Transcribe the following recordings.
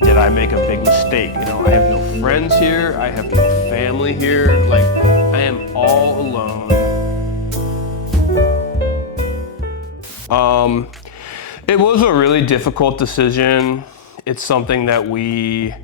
Did I make a big mistake? You know, I have no friends here. I have no family here. Like, I am all alone. It was a really difficult decision. It's something that we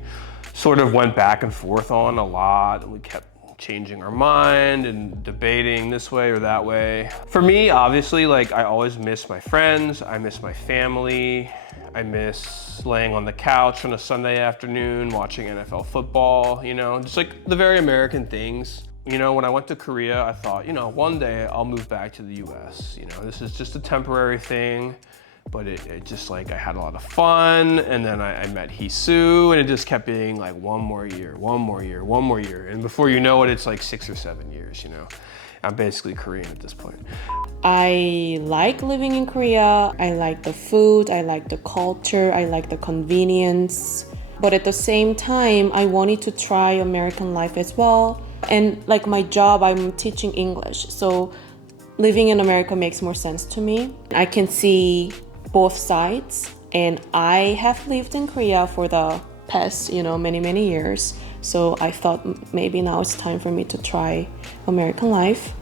sort of went back and forth on a lot, and we kept changing our mind and debating this way or that way. For me, obviously, like, I always miss my friends, I miss my family, I miss laying on the couch on a Sunday afternoon watching NFL football, you know, just like the very American things. You know, when I went to Korea, I thought, you know, one day I'll move back to the US. You know, this is just a temporary thing. But it just, like, I had a lot of fun, and then I met Hisu, and it just kept being like one more year, one more year, one more year. And before you know it, it's like 6 or 7 years, you know? I'm basically Korean at this point. I like living in Korea. I like the food, I like the culture, I like the convenience. But at the same time, I wanted to try American life as well. And like my job, I'm teaching English. So living in America makes more sense to me. I can see both sides, and I have lived in Korea for the past, you know, many years. So I thought maybe now it's time for me to try American life.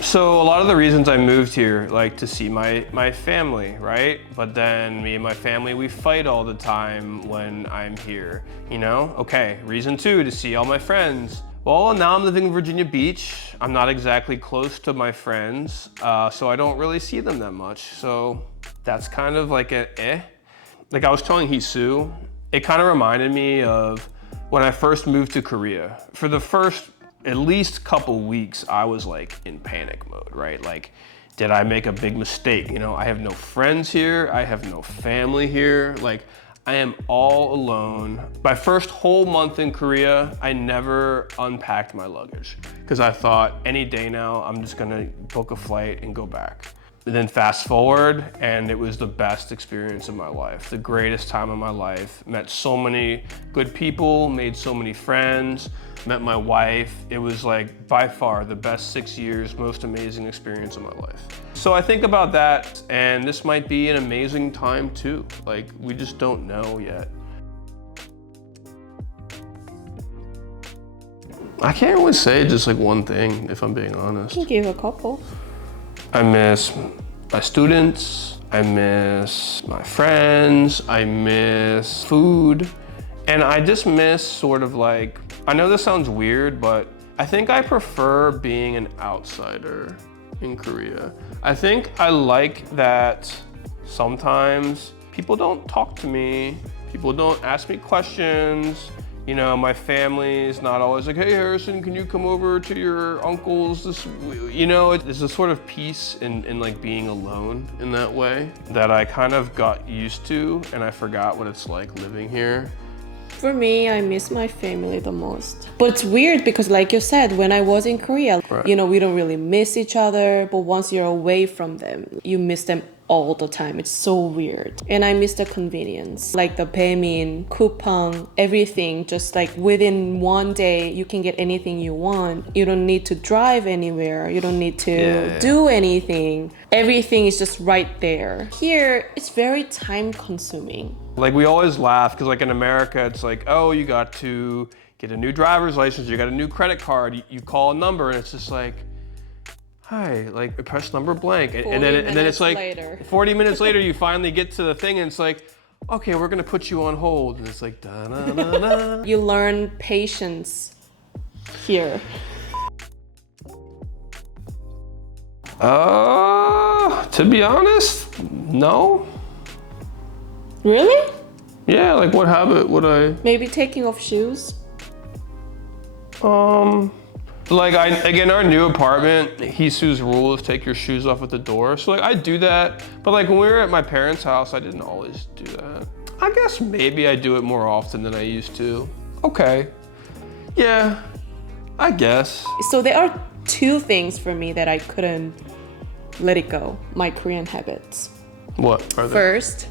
So a lot of the reasons I moved here, like to see my family, right? But then me and my family, we fight all the time when I'm here, you know? Okay, reason 2, to see all my friends. Well, now I'm living in Virginia Beach. I'm not exactly close to my friends, so I don't really see them that much. So that's kind of like Like I was telling Hisu, it kind of reminded me of when I first moved to Korea. For the first at least couple weeks, I was like in panic mode, right? Like, did I make a big mistake? You know, I have no friends here. I have no family here. Like, I am all alone. My first whole month in Korea, I never unpacked my luggage because I thought any day now, I'm just gonna book a flight and go back. And then fast forward, and it was the best experience of my life, the greatest time of my life. Met so many good people, made so many friends, met my wife. It was like by far the best 6 years, most amazing experience of my life. So I think about that, and this might be an amazing time too. Like, we just don't know yet. I can't really say just like one thing, if I'm being honest. I can give a couple. I miss my students, I miss my friends, I miss food, and I just miss sort of like, I know this sounds weird, but I think I prefer being an outsider in Korea. I think I like that sometimes people don't talk to me, people don't ask me questions. You know, my family's not always like, hey Harrison, can you come over to your uncle's you know, there's a sort of peace in like being alone in that way that I kind of got used to, and I forgot what it's like living here. For me, I miss my family the most. But it's weird because like you said, when I was in Korea, Right. You know, we don't really miss each other, but once you're away from them, you miss them all the time. It's so weird. And I miss the convenience. Like the 배민, coupon, everything. Just like within one day, you can get anything you want. You don't need to drive anywhere. You don't need to do anything. Everything is just right there. Here, it's very time consuming. Like we always laugh because like in America, it's like, oh, you got to get a new driver's license, you got a new credit card, you call a number, and it's just like, hi, like press number blank, and then it's like later. 40 minutes later you finally get to the thing, and it's like, okay, we're gonna put you on hold, and it's like da na na na. You learn patience here. To be honest, no. Really? Yeah, like what habit would I? Maybe taking off shoes? Like again, our new apartment, Hisu's rule is take your shoes off at the door. So like I do that, but like when we were at my parents' house, I didn't always do that. I guess maybe I do it more often than I used to. Okay. Yeah, I guess. So there are two things for me that I couldn't let it go, my Korean habits. What are they? First,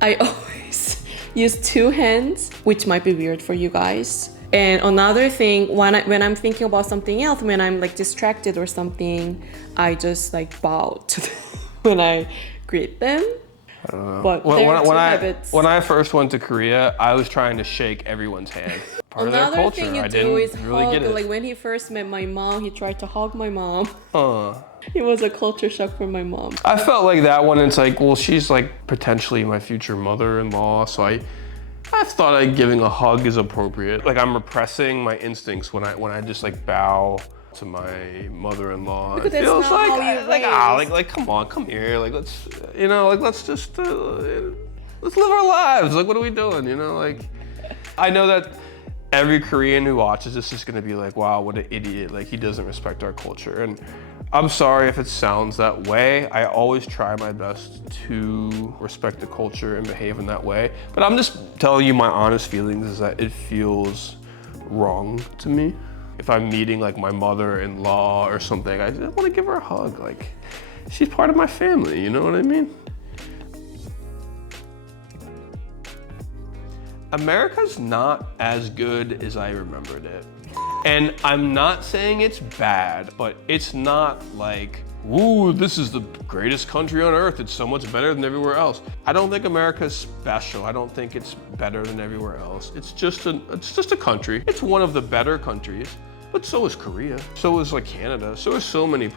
I always use two hands, which might be weird for you guys. And another thing, when I'm thinking about something else, when I'm like distracted or something, I just like bow to them when I greet them. I don't know. But there are two habits. When I first went to Korea, I was trying to shake everyone's hand. Part of their Another culture. thing you I do didn't is really hug. get it. Like when he first met my mom, he tried to hug my mom. Uh, It was a culture shock for my mom. I felt like that one. It's like, well, she's like potentially my future mother-in-law, so I thought like giving a hug is appropriate. Like I'm repressing my instincts when I just like bow to my mother-in-law. Because It feels that's not like how you raised. like come on, come here. Like let's let's just let's live our lives. Like what are we doing? Like I know that every Korean who watches this is gonna be like, wow, what an idiot. Like he doesn't respect our culture. And I'm sorry if it sounds that way. I always try my best to respect the culture and behave in that way. But I'm just telling you my honest feelings is that it feels wrong to me. If I'm meeting like my mother-in-law or something, I just want to give her a hug. Like she's part of my family, you know what I mean? America's not as good as I remembered it. And I'm not saying it's bad, but it's not like, ooh, this is the greatest country on earth. It's so much better than everywhere else. I don't think America's special. I don't think it's better than everywhere else. It's just a country. It's one of the better countries, but so is Korea. So is like Canada. So is so many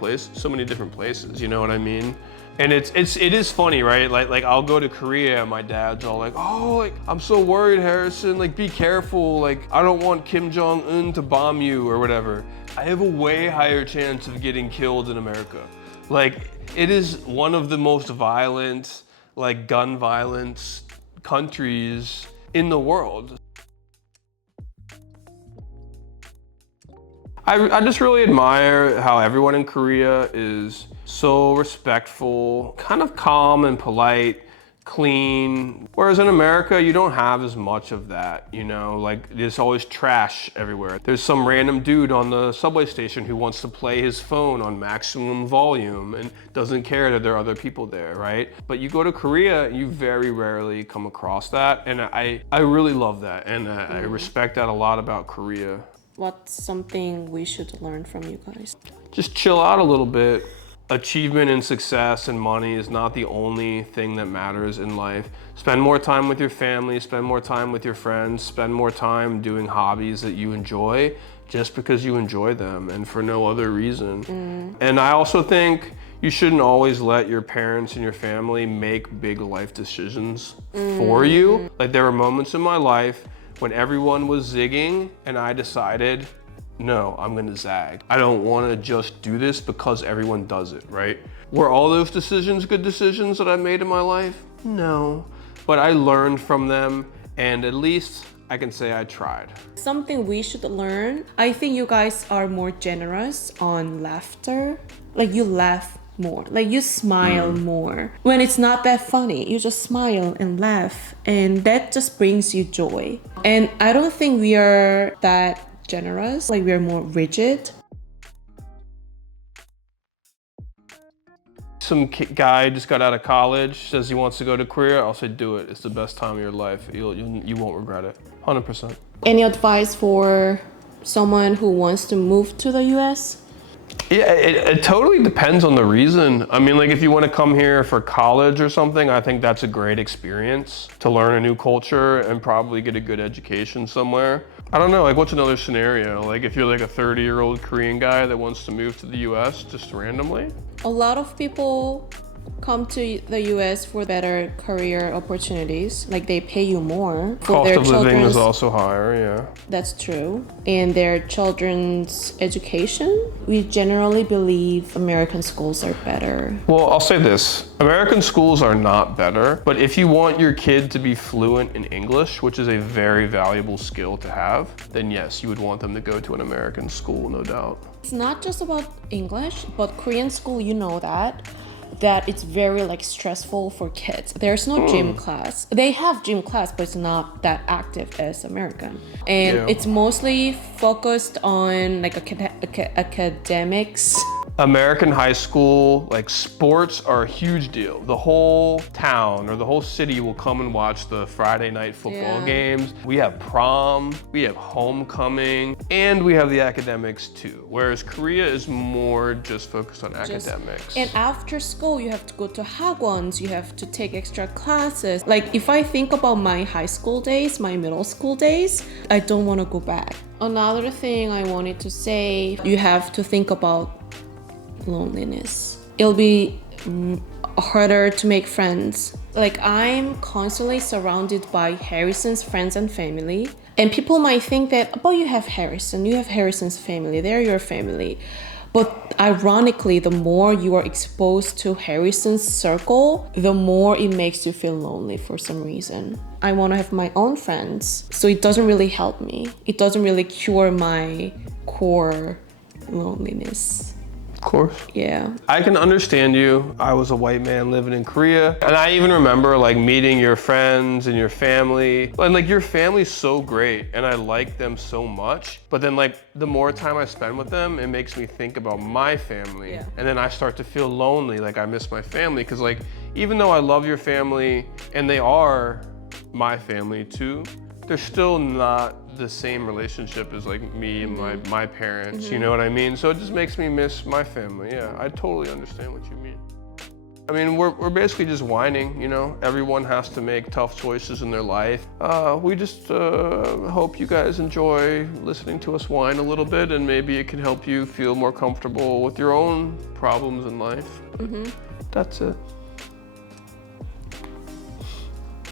different places, you know what I mean? And it is funny, right? Like I'll go to Korea and my dad's all like, oh, like I'm so worried, Harrison, like be careful. Like I don't want Kim Jong-un to bomb you or whatever. I have a way higher chance of getting killed in America. Like it is one of the most violent, like gun violence countries in the world. I just really admire how everyone in Korea is so respectful, kind of calm and polite, clean. Whereas in America, you don't have as much of that, like there's always trash everywhere. There's some random dude on the subway station who wants to play his phone on maximum volume and doesn't care that there are other people there, right? But you go to Korea, you very rarely come across that. And I really love that. And I respect that a lot about Korea. What's something we should learn from you guys? Just chill out a little bit. Achievement and success and money is not the only thing that matters in life. Spend more time with your family, spend more time with your friends, spend more time doing hobbies that you enjoy just because you enjoy them and for no other reason. And I also think you shouldn't always let your parents and your family make big life decisions for you. Like there were moments in my life when everyone was zigging and I decided, no, I'm gonna zag. I don't wanna just do this because everyone does it, right? Were all those decisions good decisions that I made in my life? No, but I learned from them and at least I can say I tried. Something we should learn. I think you guys are more generous on laughter. Like you laugh more, like you smile more. When it's not that funny, you just smile and laugh and that just brings you joy. And I don't think we are that generous, like we are more rigid. Some guy just got out of college, says he wants to go to Korea, I'll say do it. It's the best time of your life. You won't regret it, 100%. Any advice for someone who wants to move to the US? Yeah, it totally depends on the reason. I mean, like if you want to come here for college or something, I think that's a great experience to learn a new culture and probably get a good education somewhere. I don't know, like what's another scenario? Like if you're like a 30-year-old Korean guy that wants to move to the US just randomly? A lot of people come to the US for better career opportunities. Like they pay you more for their Cost of living is children's. also higher, yeah. That's true. And their children's education. We generally believe American schools are better. Well, I'll say this. American schools are not better, but if you want your kid to be fluent in English, which is a very valuable skill to have, then yes, you would want them to go to an American school, no doubt. It's not just about English, but Korean school, you know that it's very like stressful for kids. There's no gym class. They have gym class, but it's not that active as American. And Yeah. it's mostly focused on like academics. American high school, like sports are a huge deal. The whole town or the whole city will come and watch the Friday night football games. We have prom, we have homecoming, and we have the academics too. Whereas Korea is more just focused on academics. And after school, you have to go to hagwons, you have to take extra classes. Like if I think about my high school days, my middle school days, I don't want to go back. Another thing I wanted to say, you have to think about loneliness. It'll be harder to make friends. Like I'm constantly surrounded by Harrison's friends and family. And people might think that, oh, you have Harrison's family, they're your family. But ironically, the more you are exposed to Harrison's circle, the more it makes you feel lonely for some reason. I want to have my own friends, so it doesn't really help me. It doesn't really cure my core loneliness. Of course. Yeah. I can understand you. I was a white man living in Korea. And I even remember like meeting your friends and your family. And like your family's so great and I like them so much. But then like the more time I spend with them, it makes me think about my family. Yeah. And then I start to feel lonely, like I miss my family. Cause like, even though I love your family and they are my family too, they're still not the same relationship as like me and my parents, you know what I mean? So it just makes me miss my family. Yeah, I totally understand what you mean. I mean, we're basically just whining, you know? Everyone has to make tough choices in their life. We just hope you guys enjoy listening to us whine a little bit and maybe it can help you feel more comfortable with your own problems in life. That's it.